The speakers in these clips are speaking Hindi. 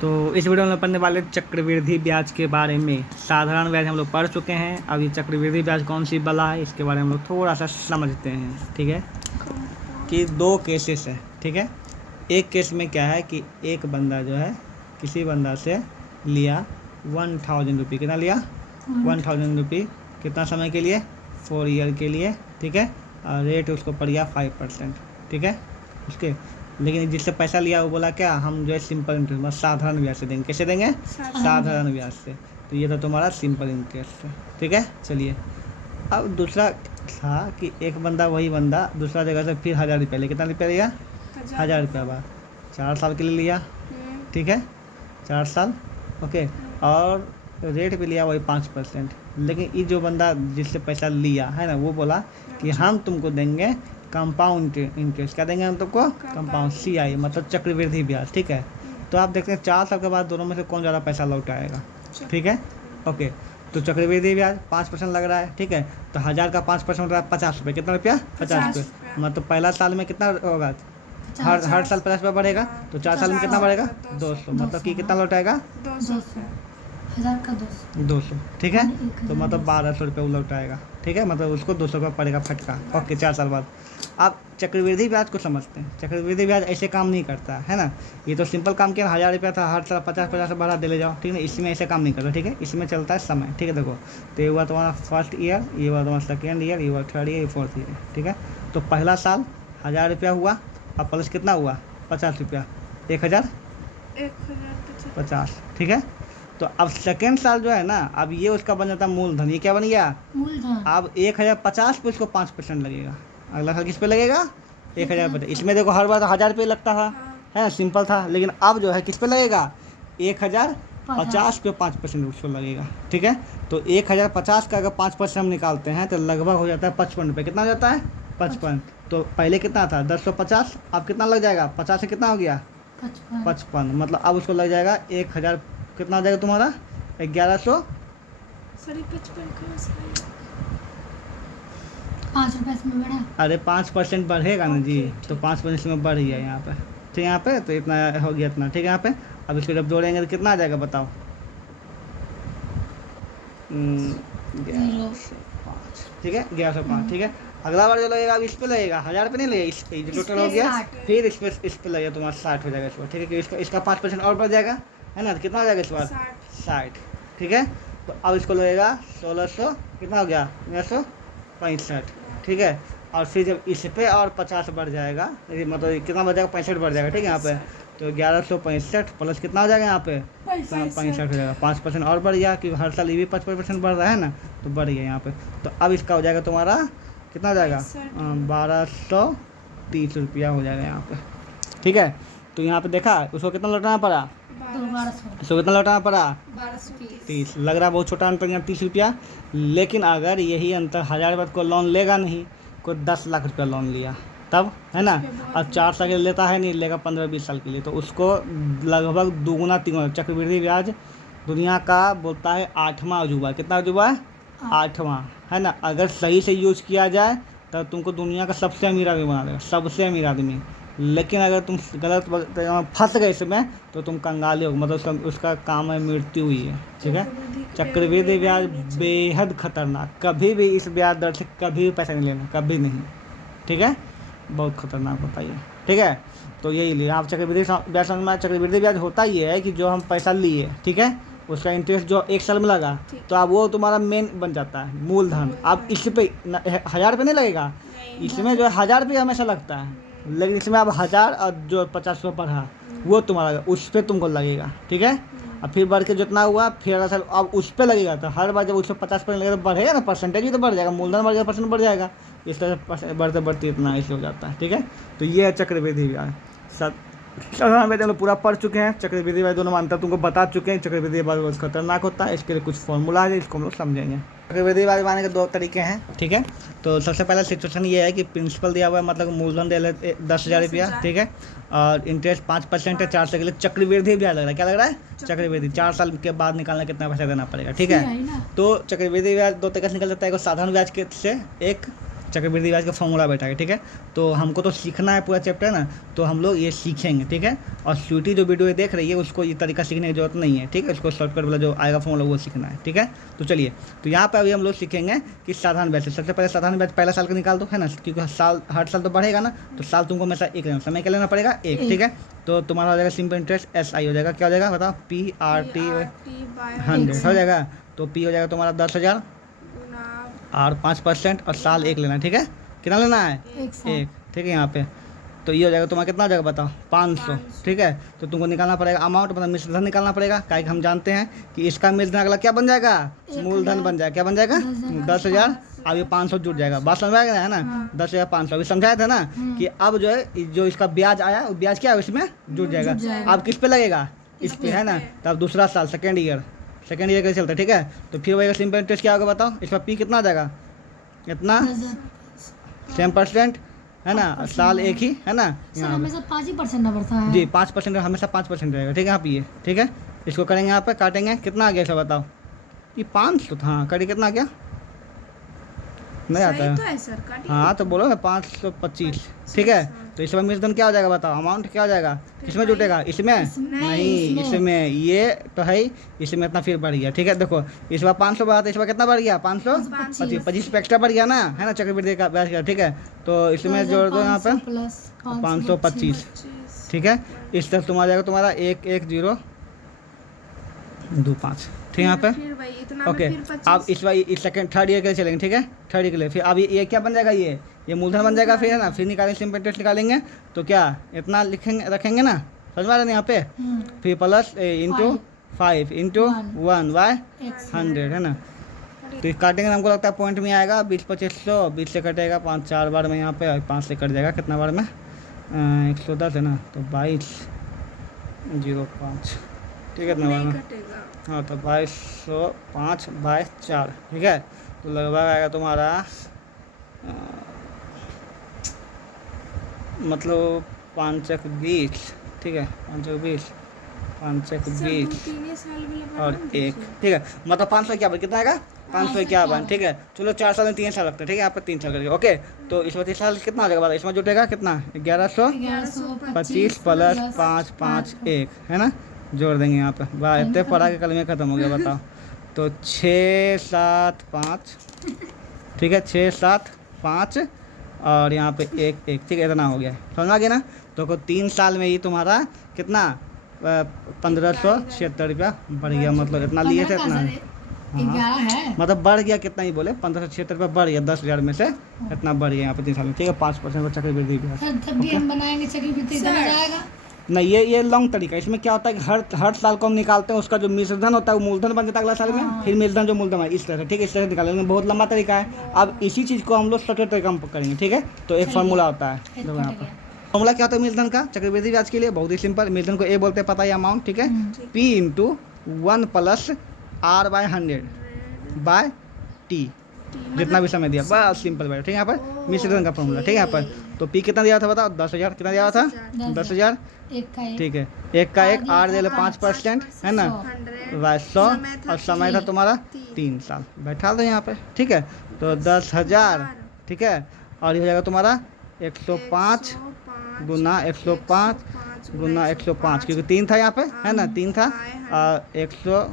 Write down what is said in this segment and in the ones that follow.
तो इस वीडियो में पढ़ने वाले चक्रवृद्धि ब्याज के बारे में। साधारण ब्याज हम लोग पढ़ चुके हैं, अब ये चक्रवृद्धि ब्याज कौन सी बला है इसके बारे में हम लोग थोड़ा सा समझते हैं। ठीक है, कि दो केसेस है। ठीक है, एक केस में क्या है कि एक बंदा जो है किसी बंदा से लिया 1000 रुपये। कितना लिया? 1000 रुपये। कितना समय के लिए? 4 ईयर के लिए। ठीक है, और रेट उसको पड़ गया 5%। ठीक है, उसके लेकिन जिससे पैसा लिया वो बोला क्या, हम जो है सिंपल इंटरेस्ट मतलब साधारण ब्याज से देंगे। कैसे देंगे? साधारण ब्याज से। तो ये तो तुम्हारा सिंपल इंटरेस्ट है। ठीक है, चलिए अब दूसरा था कि एक बंदा, वही बंदा दूसरा जगह से फिर 1000 रुपया ले। कितना रुपया लिया? 1000 रुपया बाद 4 साल के लिए लिया। ठीक है, 4 साल। ओके, और रेट भी लिया वही 5%। लेकिन ये जो बंदा जिससे पैसा लिया है ना, वो बोला कि हम तुमको देंगे कंपाउंड इंटरेस्ट। क्या देंगे हम तुमको? कंपाउंड, CI मतलब चक्रवृद्धि ब्याज। ठीक है, तो आप देखते हैं 4 साल के बाद दोनों में से कौन ज़्यादा पैसा लौट आएगा। ठीक है, ओके, तो चक्रवृद्धि ब्याज 5% लग रहा है। ठीक है, तो 1000 का 5% होता है 50 रुपये। कितना रुपया? 50 रुपये। मतलब पहला साल में कितना होगा? हर साल 50 रुपया बढ़ेगा, तो 4 साल में कितना बढ़ेगा? 200। मतलब कि कितना लौटाएगा? 200। ठीक है, तो मतलब 1200 रुपये वो लौटाएगा। ठीक है, मतलब उसको 200 रुपये पड़ेगा फटका। ओके, 4 साल बाद। आप चक्रवृद्धि ब्याज को समझते हैं। चक्रवृद्धि ब्याज ऐसे काम नहीं करता है ना। ये तो सिंपल काम किया, 1000 रुपया था, हर साल 50 बढ़ा दे ले जाओ। ठीक है, इसमें ऐसे काम नहीं करता। ठीक है, इसमें चलता है समय। ठीक है, देखो तो ये हुआ तुम्हारा फर्स्ट ईयर, ये हुआ तुम्हारा सेकेंड ईयर, ये हुआ थर्ड ईयर, ये फोर्थ ईयर। ठीक है, तो पहला साल 1000 रुपया हुआ, अब प्लस कितना हुआ? 50 रुपया, 1050। ठीक है, तो अब सेकेंड साल जो है ना, अब ये उसका बन जाता मूलधन। ये क्या बन गया? मूलधन। अब 1050 पे उसको 5% लगेगा। अगला साल किस पे लगेगा? 1050। इसमें देखो हर बार 1000 रुपये लगता था, है ना, सिंपल था। लेकिन अब जो है किस पे लगेगा? 1050 पे 5% उसको लगेगा। ठीक है, तो 1050 का अगर 5% हम निकालते हैं तो लगभग हो जाता है 55 रुपये। कितना हो जाता है? 55। तो पहले कितना था? 1050। अब कितना लग जाएगा? 50 से कितना हो गया? 55। मतलब अब उसको लग जाएगा 1000। कितना हो जाएगा तुम्हारा? 1100। 5 रुपये इसमें बढ़ा। अरे 5% बढ़ेगा ना जी, तो 5% में बढ़ गया यहाँ पे। ठीक है, यहाँ पे तो इतना हो गया इतना। ठीक है, यहाँ पे अब इसको जब जोड़ेंगे तो कितना आ जाएगा बताओ? 1105। ठीक है, 1105। ठीक है, अगला बार जो लगेगा अब इस पे लगेगा, 1000 पे नहीं लगेगा, इस पे जो टोटल हो गया, फिर इस पे लगेगा तुम्हारा 60 हो जाएगा इस बार। ठीक है, इसका 5% और बढ़ जाएगा, है ना, तो कितना हो जाएगा इस बार? 60। ठीक है, तो अब इसको लगेगा 1600। कितना हो गया? 1965। ठीक है, और फिर जब इस पे और 50 बढ़ जाएगा, मतलब कितना बढ़ जाएगा? 65 बढ़ जाएगा। ठीक है, यहाँ पे तो 1165 प्लस कितना हो जाएगा? यहाँ पे 65 हो जाएगा। 5% और बढ़ गया, कि हर साल ये भी 55% बढ़ रहा है ना, तो बढ़ गया यहाँ पे। तो अब इसका हो जाएगा तुम्हारा कितना हो जाएगा? 1230 रुपया हो जाएगा यहाँ पे। ठीक है, तो यहाँ पे देखा उसको कितना लौटाना पड़ा? 1200। उसको कितना लौटाना पड़ा? 30। लग रहा है बहुत छोटा अंतर यहाँ 30 रुपया। लेकिन अगर यही अंतर 1000 रुपये को लोन लेगा नहीं, कोई 10 लाख रुपया लोन लिया तब, है ना, अब 4 साल के लिए लेता है, नहीं लेगा 15-20 साल के लिए, तो उसको लगभग दुगुना तिगुना। चक्रवृद्धि ब्याज दुनिया का बोलता है 8वां अजूबा। कितना अजूबा है? 8वां, है ना। अगर सही से यूज़ किया जाए तो तुमको दुनिया का सबसे अमीर आदमी बना देगा, सबसे अमीर आदमी। लेकिन अगर तुम गलत फंस गए इसमें तो तुम कंगाली हो, मतलब उसका काम है मृत्यु हुई है। ठीक है, चक्रवृद्धि ब्याज बेहद खतरनाक। कभी भी इस ब्याज दर से कभी भी पैसा नहीं लेना, कभी नहीं। ठीक है, बहुत खतरनाक होता है। ठीक है, तो यही लिए आप चक्रवृद्धि ब्याज समझ में। चक्रवृद्धि ब्याज होता ये है कि जो हम पैसा लिए, ठीक है, उसका इंटरेस्ट जो 1 साल में लगा, तो अब वो तुम्हारा मेन बन जाता है मूलधन। अब इस पे 1000 रुपये नहीं लगेगा, इसमें जो है 1000 रुपये हमेशा लगता है, लेकिन इसमें अब 1000 और जो 50 रुपये बढ़ा वो तुम्हारा, उस पर तुमको लगेगा। ठीक है, अब फिर बढ़ के जितना हुआ फिर अगला साल अब उस पर लगेगा। तो हर बार जब उस पर 50% लगेगा तो बढ़ेगा ना, परसेंटेज भी तो बढ़ जाएगा, मूलधन बढ़ जाएगा, परसेंट बढ़ जाएगा। इस तरह से बढ़ते बढ़ते इतना ऐसे हो जाता है। ठीक है, तो ये है चक्रवृद्धि ब्याज। साधारण ब्याज हम लोग पूरा पढ़ चुके हैं। चक्रवृद्धि ब्याज दोनों अंतर तुमको बता चुके हैं। चक्रवृद्धि ब्याज बहुत खतरनाक होता है, इसके लिए कुछ फॉर्मूला है, इसको हम लोग समझेंगे। चक्रवृद्धि ब्याज बनाने के 2 तरीके हैं। ठीक है, तो सबसे पहला सिचुएशन ये है कि प्रिंसिपल दिया हुआ है, मतलब मूलधन दे लेते 10,000 रुपया। ठीक है, और इंटरेस्ट 5% है 4 साल के लिए। चक्रवृद्धि ब्याज लग रहा है, क्या लग रहा है? चक्रवृद्धि। 4 साल के बाद निकालना कितना पैसा देना पड़ेगा। ठीक है, तो चक्रवृद्धि ब्याज 2 तरीके से निकल जाता है, एक साधारण ब्याज के से, एक चक्रवृद्धि ब्याज का फॉर्मूला बैठा है, ठीक है। तो हमको तो सीखना है पूरा चैप्टर ना, तो हम लोग ये सीखेंगे, ठीक है। और स्वीटी जो वीडियो देख रही है उसको ये तरीका सीखने की जरूरत नहीं है, ठीक है। उसको शॉर्टकट वाला जो आएगा फॉर्मूला वो सीखना है, ठीक है। तो चलिए, तो यहाँ पे अभी हम लोग सीखेंगे कि साधारण ब्याज से। सबसे पहले साधारण ब्याज पहला साल का निकाल दो, है ना, क्योंकि साल हर साल तो बढ़ेगा ना, तो साल तुमको हमेशा एक लेना, समय क्या लेना पड़ेगा, एक, ठीक है। तो तुम्हारा हो जाएगा सिंपल इंटरेस्ट SI हो जाएगा, क्या हो जाएगा बताओ, PRT 100 हो जाएगा। तो P हो जाएगा तुम्हारा 10,000 और 5% और साल एक लेना है, ठीक है। कितना लेना है, एक, ठीक है। यहाँ पे तो ये हो जाएगा तुम्हारा कितना हो जाएगा बताओ, 500, ठीक है। तो तुमको निकालना पड़ेगा अमाउंट, मतलब मिश्र धन निकालना पड़ेगा, क्या हम जानते हैं कि इसका मिश्र धन अगला क्या बन जाएगा, मूलधन बन जाएगा, क्या बन जाएगा, 10,000। अब ये 500 जुट जाएगा, बात समझ में है ना, 10,500 अभी समझाया था ना कि अब जो है जो इसका ब्याज आया वो ब्याज क्या है इसमें जुट जाएगा। अब किस पे लगेगा, इस पे, है ना। तब दूसरा साल सेकेंड ईयर कैसे चलता है, ठीक है। तो फिर वही सिंपल इंटरेस्ट क्या होगा बताओ, इसका P कितना आ जाएगा, इतना सेम परसेंट, है ना, साल एक ही, है ना। सर हमेशा 5% ना बढ़ता है जी 5% हमेशा 5% रहेगा, ठीक है। यहाँ पे ठीक है, इसको करेंगे यहाँ पे, काटेंगे, कितना आ गया इसका बताओ, ये 500 था, हाँ करिए, कितना आ गया, नहीं आता है, तो है सर, काटिए। हाँ तो बोलो ना 525, ठीक है। तो इसमें मिश्रण क्या हो जाएगा बताओ, अमाउंट क्या हो जाएगा, किसमें जुटेगा, इसमें नहीं, इसमें ये तो है ही, इसमें इतना फिर बढ़ गया, ठीक है। देखो इस बार 500 बढ़ा था, इस बार कितना बढ़ गया, 525 पे एक्स्ट्रा बढ़ गया ना, है ना, चक्रवृद्धि का ब्याज का, ठीक है। तो इसमें जोड़ दो यहाँ पे 525, ठीक है। इस तरफ तुम्हारा जाएगा तुम्हारा 11025, ठीक है यहाँ पे, फिर वही इतना ओके। में फिर अब इस बार इस सेकंड थर्ड ईयर के लिए चलेंगे, ठीक है, थर्ड ईयर के लिए। फिर अब ये क्या बन जाएगा, ये मूलधन बन जाएगा, फिर है ना, फिर निकालेंगे सिंपल इंटरेस्ट निकालेंगे, तो क्या इतना लिखेंगे रखेंगे ना, समझ में आ रहा है यहाँ पे, फिर प्लस इंटू 5 इंटू 1/100, है ना। तो इस काटेंगे, हमको लगता है पॉइंट में आएगा 20-2500, 20 से कटेगा 5-4 बार में यहाँ पे, और 5 से कट जाएगा कितना बार में, 110 है ना, तो 2205, ठीक है, कितना बार में, कटेगा। हाँ तो 2205/4, ठीक है। तो लगभग आएगा तुम्हारा मतलब 5-20, ठीक है, 5-20, 5-20 3 साल में लगा और 1, ठीक है, मतलब 551, कितना आएगा, 551, ठीक है। चलो 4 साल में 3 साल लगते हैं, ठीक है, यहाँ पर 3 साल करके, ओके। तो इसमें 3 साल कितना हो जाएगा बताओ, इसमें जुटेगा कितना, 1125 प्लस 551, है ना, जोड़ देंगे यहाँ पे, वाह इतने पढ़ा के कल में ख़त्म हो गया बताओ। तो 675, ठीक है, 675 और यहाँ पे 1, ठीक है, इतना हो गया, समझ आ गया ना। तो 3 साल में ही तुम्हारा कितना 1576 रुपया बढ़ गया, मतलब इतना लिए थे इतना, हाँ है मतलब बढ़ गया, कितना ही बोले 1576 रुपया बढ़ गया, 10,000 में से इतना बढ़ गया यहाँ पे 3 साल में, ठीक है। 5% का चक्रवृद्धि ब्याज, जब भी हम बनाएंगे चक्रवृद्धि समझ आएगा। नहीं ये लॉन्ग तरीका, इसमें क्या होता है कि हर साल को हम निकालते हैं, उसका जो मिश्रधन होता है वो मूलधन बन जाता है अगला साल में, फिर मिश्रधन जो मूलधन है इस तरह से, ठीक है, इस तरह से निकालेंगे, बहुत लंबा तरीका है। अब इसी चीज़ को हम लोग शॉर्टकट तरीका में करेंगे, ठीक है। तो एक फार्मूला होता है, देखो यहाँ पर फार्मूला क्या होता है मिश्रधन का, चक्रवृद्धि ब्याज के लिए बहुत ही सिंपल, मिश्रधन को बोलते हैं, पता है अमाउंट, ठीक है, P × 1 + R/100/T, जितना भी समय दिया, बस सिंपल बैठा, ठीक है। यहाँ पर मिश्रधन का फॉर्मूला, ठीक है। यहाँ पर तो P कितना दिया था बताओ, 10,000, कितना दिया था, 10,000, ठीक है, 1 का 1 R दे लो 5%, है ना, 100 और समय था तुम्हारा 3 साल, बैठा दो यहाँ पे, ठीक है। तो 10,000, ठीक है, और ये हो जाएगा तुम्हारा 105 गुना 105 गुना 105, क्योंकि 3 था यहाँ पे, है ना, 3 था, और 100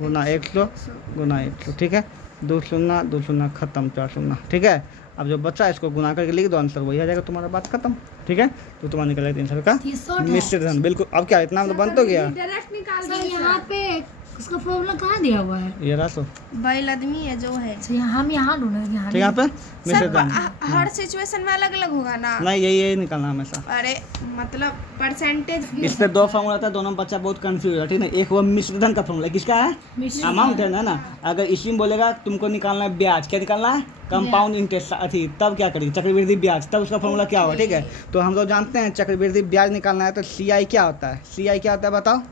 गुना 100 गुना 100, ठीक है, 2 शून्य 2 शून्य खत्म, 4 शून्य, ठीक है। अब जो बच्चा इसको गुना करके लिख दो, आंसर वही आ जाएगा, तुम्हारा बात खत्म, ठीक है। तो तुम्हारा निकलेगा 300 का मिश्रधन, बिल्कुल। अब क्या इतना तो बन तो गया, डायरेक्ट निकाल सर दो। यहाँ पे उसका फॉर्मूला कहाँ दिया हुआ है, ये रहा तो बैल आदमी है जो है, सर हम यहाँ ढूंढेंगे, यहाँ ठीक है, यहाँ पे सर मिश्रधन, हर सिचुएशन में अलग अलग होगा ना। नहीं यही निकलना हमेशा। अरे मतलब परसेंटेज इस पे 2 फॉर्मूला था, दोनों में बच्चा बहुत कंफ्यूज है, ठीक है। एक वो मिश्रधन का फॉर्मूला, किसका है, अमाउंट है ना। अगर इसी में बोलेगा तुमको निकालना है ब्याज, क्या निकालना है, कंपाउंड इंटरेस्ट, अथी, तब क्या करेगी, चक्रवृद्धि ब्याज, तब उसका फॉर्मूला क्या होगा, ठीक है। तो हम लोग जानते हैं चक्रवृद्धि ब्याज निकालना है तो CI क्या होता है, CI क्या होता है बताओ,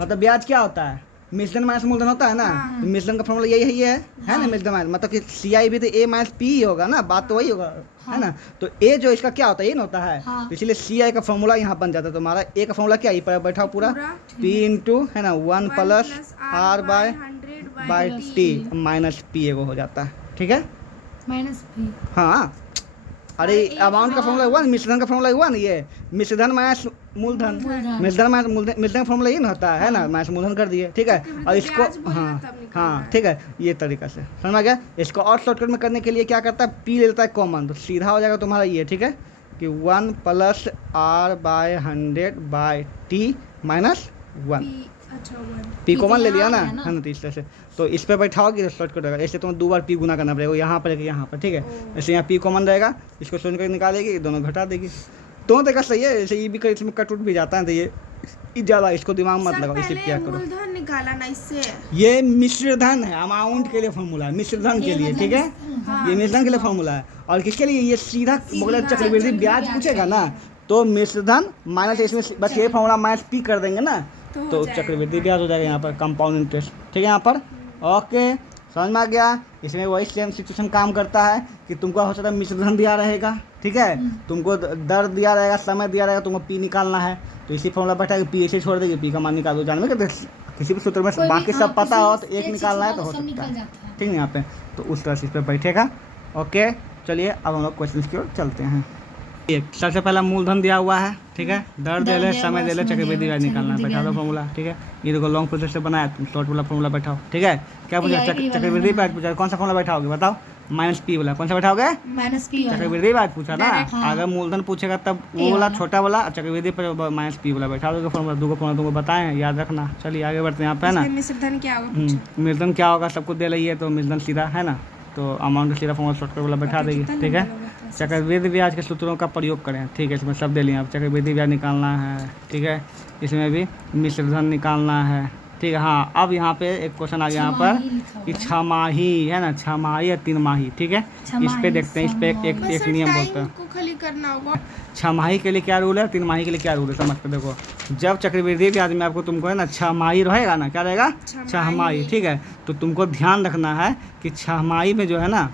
मतलब ब्याज क्या होता है, मिश्रण माइनस मूलधन होता है ना, तो मिश्रण का फॉर्मूला यही है ना, मिश्रण माइनस, मतलब कि CI भी तो A - P ही होगा ना, बात तो वही होगा, है ना। तो A जो इसका क्या होता है, ये ना होता है, तो इसलिए CI का फॉर्मूला यहाँ बन जाता है तुम्हारा। A का फॉर्मूला क्या है, पर बैठा पूरा P × है ना 1 + R/T - P एगो हो जाता है, ठीक है। Minus P. हाँ अरे अमाउंट का फॉर्मूला हुआ ना, मिश्रधन का फॉर्मूला हुआ ना, ये मिश्रधन माइनस मूलधन, मूलधन। मिश्रधन माइनस मिश्रधन का फॉर्मूला ये ना होता है ना, माइनस मूलधन कर दिए, ठीक है। और इसको ब्याज बोलना हाँ तब निकालना हाँ है। ठीक है, ये तरीका से समझ में आ गया। इसको और शॉर्टकट में करने के लिए क्या करता है, पी ले लेता है कॉमन, तो सीधा हो जाएगा तुम्हारा ये, ठीक है, कि 1 + R/100/T - 1। अच्छा 1 पी कॉमन ले यहाँ लिया आ ना, गया ना। है ना, तो इस तरह से तो इस पे बैठाओगे तो शॉर्टकट होगा। ऐसे तुम्हें 2 बार पी गुना करना पड़ेगा, यहाँ पर एक यहाँ पर, ठीक है। ऐसे यहाँ पी कॉमन रहेगा, इसको सोच कर निकालेगी, दोनों घटा देगी। दोनों तरीका सही है, ऐसे ये भी कर, इसमें कट उट भी जाता है, तो ये ज़्यादा इसको दिमाग मत सर लगाओ, इसे पहले क्या करो। मूलधन निकाला ना इससे। ये मिश्रधन है, अमाउंट के लिए फॉर्मूला है, मिश्रधन के लिए, ठीक है। ये मिश्रधन के लिए फॉर्मूला है, और किसके लिए, ये सीधा बोले चक्रवृद्धि ब्याज पूछेगा ना, तो मिश्रधन माइनस इसमें बस ये फॉर्मूला माइनस पी कर देंगे ना, तो चक्रवृद्धि ब्याज हो जाएगा यहाँ पर, कंपाउंड इंटरेस्ट, ठीक है यहाँ पर। ओके समझ में आ गया। इसमें वही सेम सिचुएशन काम करता है कि तुमको हो सकता है मिश्रधन दिया रहेगा, ठीक है, तुमको दर दिया रहेगा, समय दिया रहेगा, तुमको पी निकालना है, तो इसी फॉर्मूला बैठा पी ऐसे छोड़ देगी, पी का मान निकाल दो। जानवे कि किसी भी सूत्र में कोई भी, बाकी हाँ, सब पता किसी हो तो एक चीज़ निकालना है तो का हो सब सकता निकल है, जाता है। ठीक है यहाँ पे। तो उस तरह से इस पर बैठेगा। ओके चलिए अब हम लोग क्वेश्चन की ओर चलते हैं। एक सबसे पहला मूलधन दिया हुआ है, ठीक है, दर दे ले, समय दे ले, चक्रवृद्धि ब्याज निकालना है, बैठा दो फॉर्मूला, ठीक है। ये देखो लॉन्ग प्रोसेस से बनाया, तुम शॉर्ट वाला फॉर्मूला बैठाओ, ठीक है। क्या पूछा, चक्रवृद्धि ब्याज पूछा, कौन सा फॉर्मूला बैठाओगे बताओ, माइनस पी वाला, कौन सा बैठाओगे, माइनस पी वाला। चक्रवृद्धि ब्याज पूछा ना। हाँ। अगर मूलधन पूछेगा तब वो वाला छोटा वाला, चक्रवृद्धि पर माइनस पी वाला बैठा दोगे फॉर्मूला, दो फॉर्मूला तुमको बताएं, याद रखना। चलिए आगे बढ़ते हैं यहाँ पे, है ना। इसमें मिश्रधन क्या होगा पूछो। मिश्रधन क्या होगा सबको दे रही है, तो मिश्रधन सीधा है ना, तो अमाउंट का सीधा फॉर्मूला शॉर्टकट वाला बैठा देगी, ठीक है। चक्रवृद्धि ब्याज के सूत्रों का प्रयोग करें, ठीक है, इसमें सब दे लिए। अब चक्रवृद्धि ब्याज निकालना है, ठीक है, इसमें भी मिश्रधन निकालना है, ठीक है। हाँ अब यहाँ पे एक क्वेश्चन आ गया यहाँ पर कि 6 माही है ना, 6 माही या 3 माही, ठीक है। इस पे देखते हैं, इस पे एक नियम बोलता है, को खाली करना होगा। 6 माही के लिए क्या रूल है, 3 माही के लिए क्या रूल है, समझते देखो। जब चक्रवृद्धि ब्याज में आपको तुमको है ना 6 माही रहेगा ना, क्या रहेगा, 6 माही, ठीक है। तो तुमको ध्यान रखना है कि 6 माही में जो है ना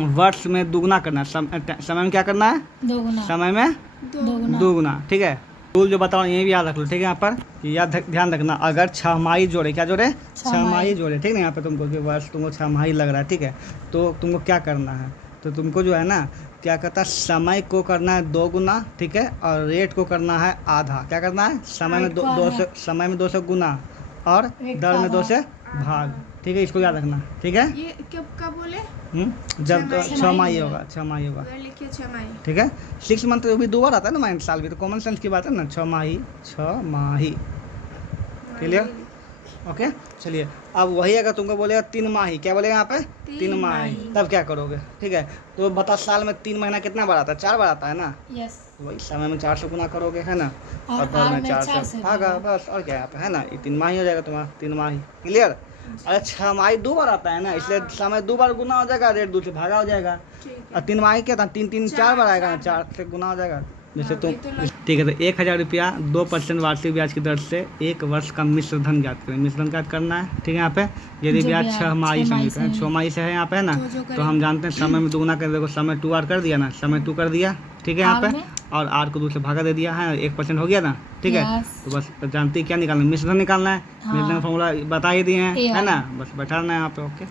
वर्ष में दुगना करना, समय में क्या करना है, दोगुना, समय में दोगुना। दुगना, ठीक है। रूल जो बताओ ये भी याद रख लो, ठीक है। यहाँ पर याद ध्यान रखना, अगर 6 माही जोड़े, क्या जोड़े, 6 माही जोड़े, ठीक है। यहाँ पे तुमको कि वर्ष तुमको 6 माही लग रहा है, ठीक है, तो तुमको क्या करना है, तो तुमको जो है ना क्या कहता है, समय को करना है 2 गुना, ठीक है, और रेट को करना है आधा। क्या करना है, समय में 2 से गुना और दर में 2 से भाग, ठीक है। इसको याद रखना, ठीक है। ये कब बोले, जब 6 माही होगा, 6 माही होगा, लिखिए 6 माही, ठीक है। 6 मंथ भी 2 बार आता है ना, माइंड साल भी, तो कॉमन सेंस की बात है ना, 6 माही, 6 माही, क्लियर। ओके चलिए अब वही अगर तुमको बोलेगा 3 माही, क्या बोलेगा यहाँ पे, 3 माही, तब क्या करोगे, ठीक है। तो बता साल में 3 महीना कितना बार आता है, 4 बार आता है ना, यस। वही समय में 4 से गुना करोगे, है ना, और और दर आर में में 4 4 से से भागा, बस। और क्या यहाँ पे है ना, ये 3 माही हो जाएगा तुम्हारा, 3 माही, क्लियर। अरे 6 माही 2 बार आता है ना, इसलिए समय 2 बार गुना हो जाएगा, रेट 2 से भागा हो जाएगा। और 3 माही क्या था, 3 4 बार आएगा ना, 4 से गुना हो जाएगा। जैसे तुम, ठीक है, तो 1000 रुपया 2% वार्षिक ब्याज की दर से 1 वर्ष का मिश्रधन ज्ञात करें। मिश्रधन ज्ञात करना है, ठीक है। यहाँ पे यदि ब्याज 6 माही समित है, 6 माही से है यहाँ पे, है ना, तो हम जानते हैं समय में दुगुना कर, देखो समय 2 R कर दिया ना, समय 2 कर दिया, ठीक है यहाँ पे, और R को 2 से भागा दे दिया है, 1% हो गया ना, ठीक है। तो बस जानते हैं क्या निकालना है, मिश्रधन निकालना है, मिश्रधन फॉर्मूला बता ही दिए हैं, है ना, बस बैठाना है यहाँ पे। ओके।